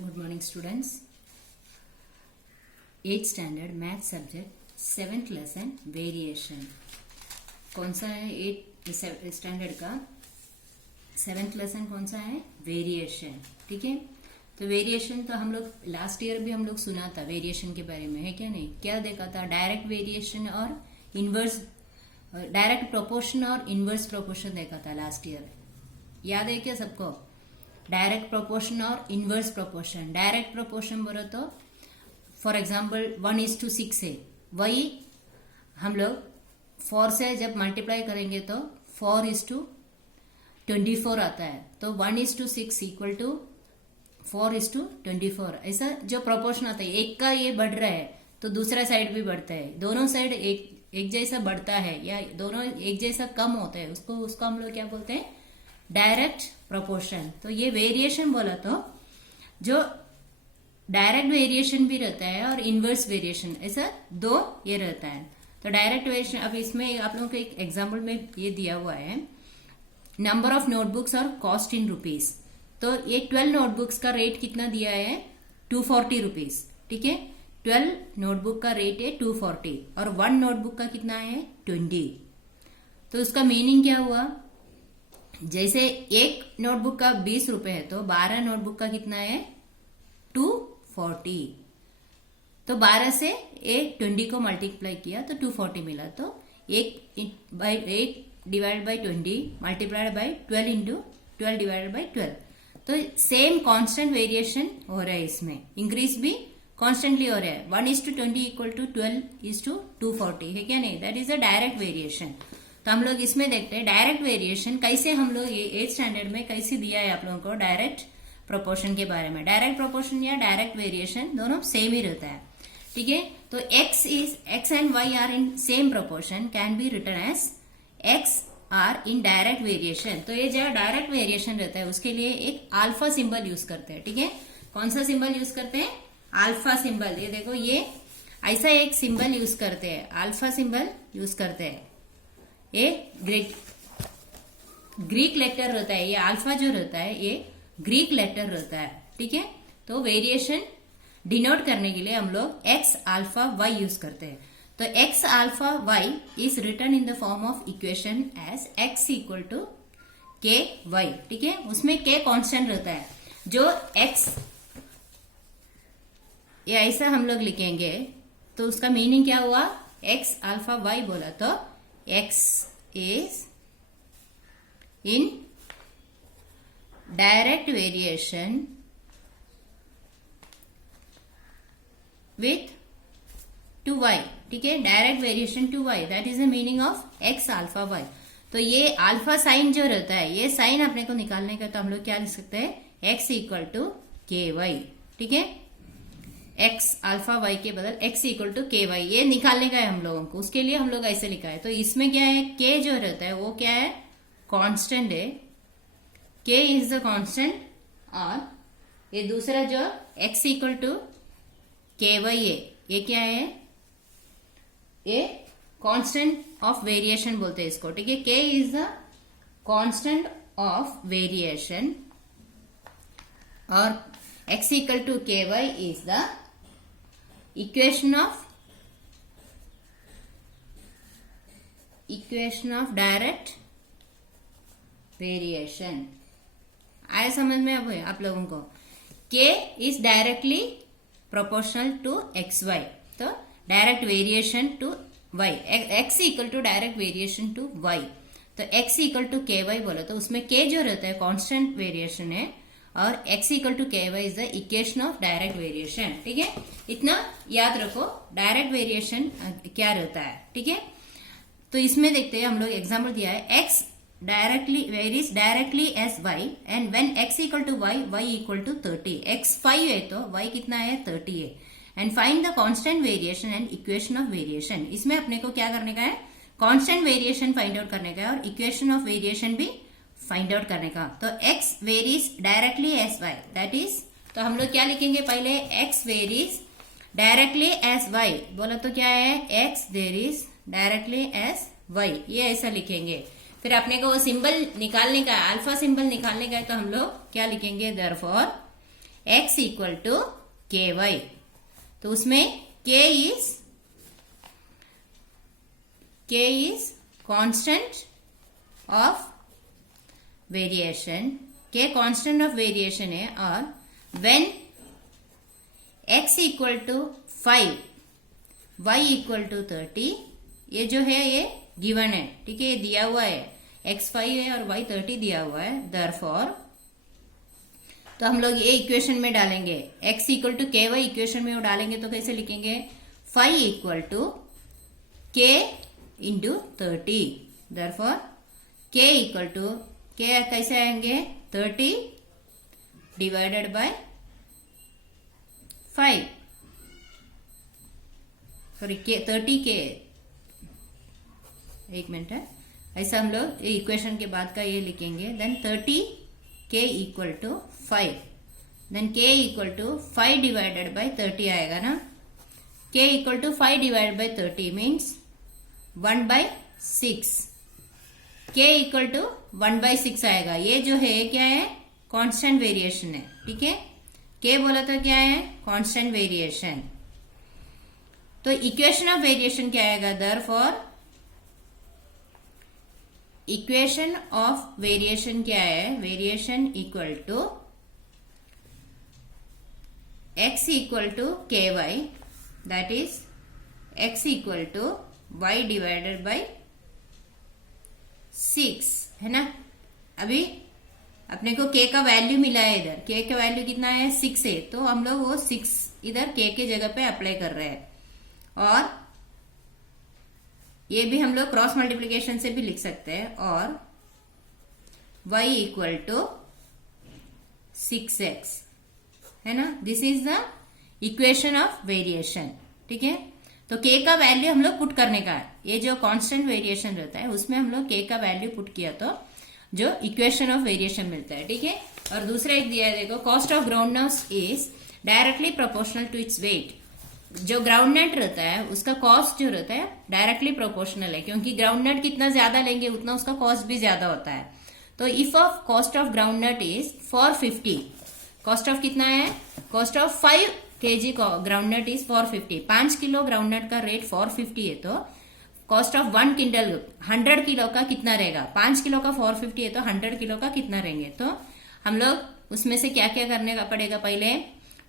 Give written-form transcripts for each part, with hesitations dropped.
Good morning, students. 8th standard math subject 7th lesson variation. कौन सा है 8th standard का 7th लेसन कौन सा है? वेरिएशन. ठीक है, तो वेरिएशन तो हम लोग लास्ट ईयर भी हम लोग सुना था वेरिएशन के बारे में, है क्या नहीं? क्या देखा था? डायरेक्ट वेरिएशन और इनवर्स, डायरेक्ट प्रोपोर्शन और इनवर्स प्रोपोर्शन देखा था लास्ट ईयर. याद है क्या सबको? डायरेक्ट प्रोपोर्शन और इनवर्स प्रोपोर्शन. डायरेक्ट प्रोपोर्शन बोलो तो फॉर एग्जाम्पल 1:6 है, वही हम लोग 4 से जब मल्टीप्लाई करेंगे तो 4:24 आता है. तो 1:6 इक्वल टू 4:24. ऐसा जो प्रोपोर्शन आता है, एक का ये बढ़ रहा है तो दूसरा साइड भी बढ़ता है. दोनों साइड एक जैसा बढ़ता है या दोनों एक जैसा कम होता है, उसको हम लोग क्या बोलते हैं? Direct proportion. तो ये वेरिएशन बोला तो जो डायरेक्ट वेरिएशन भी रहता है और इनवर्स वेरिएशन, ऐसा दो ये रहता है. तो डायरेक्ट वेरिएशन, अब इसमें आप लोगों को एक एग्जाम्पल में ये दिया हुआ है, नंबर ऑफ नोटबुक्स और कॉस्ट इन रुपीज. तो ये 12 नोटबुक्स का रेट कितना दिया है? 240 रुपीज. ठीक है, 12 नोटबुक का रेट है 240 और 1 नोटबुक का कितना है? 20. तो उसका मीनिंग क्या हुआ? जैसे एक नोटबुक का 20 रुपए है तो 12 नोटबुक का कितना है? 240. तो 12 से एक 20 को मल्टीप्लाई किया तो 240 मिला. तो 8 divide by 20 multiplied by 12 into 12 divided by 12. तो सेम कांस्टेंट वेरिएशन हो रहा है, इसमें इंक्रीज भी कॉन्स्टेंटली हो रहा है. 1:20 इक्वल टू 12:240 है क्या नहीं? That is a direct variation. तो हम लोग इसमें देखते हैं डायरेक्ट वेरिएशन कैसे हम लोग ये 8th स्टैंडर्ड में कैसे दिया है आप लोगों को डायरेक्ट प्रोपोर्शन के बारे में. डायरेक्ट प्रोपोर्शन या डायरेक्ट वेरिएशन दोनों सेम ही रहता है. ठीक है, तो x and y are in same proportion can be written as x are in direct variation. तो ये जो डायरेक्ट वेरिएशन रहता है उसके लिए एक अल्फा सिंबल यूज करते हैं. ठीक है, कौन सा सिंबल यूज करते हैं? Alpha symbol. ये देखो, ये ऐसा एक सिंबल यूज करते हैं, अल्फा सिंबल यूज करते हैं. ये ग्रीक लेटर रहता है, ये अल्फा जो रहता है ये ग्रीक लेटर रहता है. ठीक है, तो वेरिएशन डिनोट करने के लिए हम लोग x अल्फा y यूज करते हैं. तो x alpha y is written in the form of equation as x equal to k y. ठीक है, उसमें k कांस्टेंट रहता है. जो x ये ऐसा हम लोग लिखेंगे तो उसका मीनिंग क्या हुआ? x अल्फा y बोला तो x is in direct variation with 2y. ठीक है, direct variation 2y, that is the meaning of x alpha y. तो ये अल्फा साइन जो रहता है, ये साइन अपने को निकालने का तो हम लोग क्या लिख सकते हैं? x equal to k Y. ठीक है, x अल्फा y के बदल x equal to k Y ये निकालने का है हम लोगों को. उसके लिए हम लोग ऐसे लिखा है. तो इसमें क्या है? k जो रहता है वो क्या है? कांस्टेंट है. k is the constant. और ये दूसरा जो x equal to k Y है, ये क्या है? ये कांस्टेंट ऑफ वेरिएशन बोलते हैं इसको. ठीक है, k is the constant of variation और x equal to k y is the equation of direct variation. आया समझ में अब है आप लोगों को? k is directly proportional to xy. तो direct variation to y, x equal to direct variation to y. तो x equal to k y बोला तो उसमें k जो रहता है कांस्टेंट वेरिएशन है और x equal to k y is the equation of direct variation. ठीक है, इतना याद रखो डायरेक्ट वेरिएशन क्या रहता है. ठीक है, तो इसमें देखते हैं हम लोग एग्जांपल दिया है. x directly varies directly as y and when x equal to y, y equal to 30. x 5 है तो y कितना है? 30 है. And find the constant variation and equation of variation. इसमें अपने को क्या करने का है? कांस्टेंट वेरिएशन फाइंड आउट करने का है और इक्वेशन ऑफ वेरिएशन भी फाइंड आउट करने का. तो x varies directly as y, that is, तो हम लोग क्या लिखेंगे? पहले x varies directly as y बोला तो क्या है? x varies directly as y, ये ऐसा लिखेंगे. फिर अपने को वो सिंबल निकालने का है, अल्फा सिंबल निकालने का है, तो हम लोग क्या लिखेंगे, therefore x equal to k y. तो उसमें k is constant of variation, k constant of variation है। और when x equal to 5 y equal to 30, ये जो है ये गिवन है, ठीक है, ये दिया हुआ है, x 5 है और y 30 दिया हुआ है। therefore तो हम लोग ये इक्वेशन में डालेंगे, x equal to k y equation में वो डालेंगे तो कैसे लिखेंगे, 5 equal to k into 30। therefore k equal to k कैसे आएंगे, 30 डिवाइडेड बाय 5, सॉरी के 30 के, एक मिनट है, ऐसा हम लोग इक्वेशन के बाद का ये लिखेंगे। Then 30 k equal to 5, then k equal to 5 divided by 30 आएगा ना। k equal to 5 divided by 30 means 1/6, k equal to 1/6 आएगा। ये जो है क्या है, कांस्टेंट वेरिएशन है, ठीक है, k बोला तो क्या है, कांस्टेंट वेरिएशन। तो इक्वेशन ऑफ वेरिएशन क्या आएगा, देयरफॉर इक्वेशन ऑफ वेरिएशन क्या है, variation equal to x equal to k y, that is x equal to y divided by 6, है ना। अभी अपने को k का वैल्यू मिला है, इधर k का वैल्यू कितना है, 6 है, तो हम लोग वो 6 इधर k के जगह पे अप्लाई कर रहे हैं। और ये भी हम लोग क्रॉस मल्टीप्लीकेशन से भी लिख सकते हैं। और y इक्वल टू 6x, है ना, this is the equation of variation, ठीक है। तो k का वैल्यू हम लोग पुट करने का है, ये जो कांस्टेंट वेरिएशन रहता है उसमें हम लोग k का वैल्यू पुट किया तो जो इक्वेशन ऑफ वेरिएशन मिलता है, ठीक है। और दूसरा एक दिया है, देखो, cost of ground nut is directly proportional to its weight. जो ग्राउंड नट रहता है उसका कॉस्ट जो रहता है डायरेक्टली प्रोपोर्शनल है, क्योंकि ग्राउंड नट कितना ज्यादा लेंगे उतना उसका कॉस्ट भी ज्यादा होता है। तो if of cost of ground nut is 450, cost of कितना है, cost of 5 kg ground nut is 450, 5 kilo ground nut का रेट 450 है, तो कॉस्ट ऑफ 1 क्विंटल 100 किलो का कितना रहेगा, 5 किलो का 450 है तो 100 किलो का कितना रहेंगे। तो हम लोग उसमें से क्या क्या करने का पड़ेगा,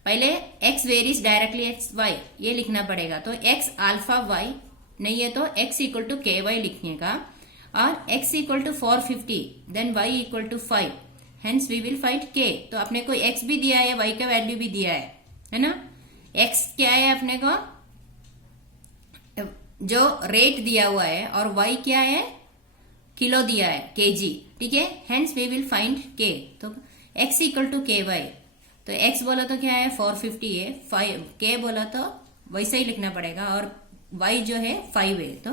पहले x varies directly x y ये लिखना पड़ेगा। तो x अल्फा y नहीं है तो x equal to k y लिखने का, और x equal to 450 then y equal to 5, hence we will find k। तो अपने को x भी दिया है, y का वैल्यू भी दिया है ना। x क्या है अपने को, जो रेट दिया हुआ है, और y क्या है, किलो दिया है, kg, ठीक है, hence we will find k। तो x equal to k y, तो x बोला तो क्या है 450 है, 5 k बोला तो वैसे ही लिखना पड़ेगा, और y जो है 5 है, तो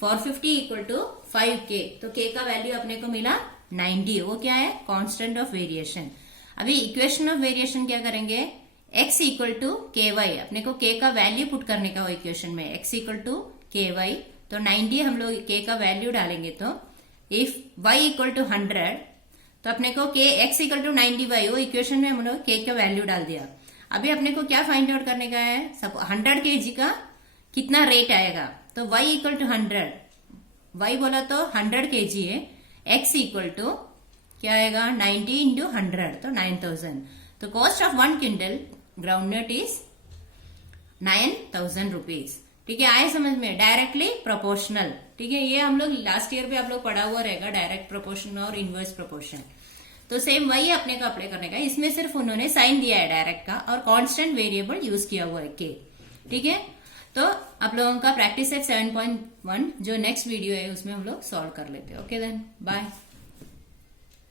450 इक्वल टू 5k, तो k का वैल्यू अपने को मिला 90, वो क्या है, कांस्टेंट ऑफ वेरिएशन। अभी इक्वेशन ऑफ वेरिएशन क्या करेंगे, x equal to k Y, अपने को k का वैल्यू पुट करने का हो इक्वेशन में, x equal to k y, तो 90 हम लोग k का वैल्यू डालेंगे। तो इफ y इक्वल टू 100, तो अपने को k x equal to 90y, वो इक्वेशन में हम लोग k का वैल्यू डाल दिया। अभी अपने को क्या फाइंड आउट करने का है, सब 100 kg का कितना रेट आएगा, तो y इक्वल टू 100, y बोला तो 100 kg है, x इक्वल टू क्या आएगा 90 इंटू 100, तो 9000। तो cost of 1 quintal ground nut is 9000 rupees, ठीक है, आए समझ में, डायरेक्टली प्रोपोर्शनल, ठीक है। ये हम लोग लास्ट ईयर भी आप लोग पढ़ा हुआ रहेगा, डायरेक्ट प्रोपोर्शन और इनवर्स प्रोपोर्शन। तो सेम वही अपने को अप्लाई करने का, इसमें सिर्फ उन्होंने साइन दिया है डायरेक्ट का, और कांस्टेंट वेरिएबल यूज किया हुआ है k, ठीक है। तो आप लोगों का प्रैक्टिस सेट 7.1 जो नेक्स्ट वीडियो है उसमें हम लोग सॉल्व कर लेते हैं। Okay then, bye.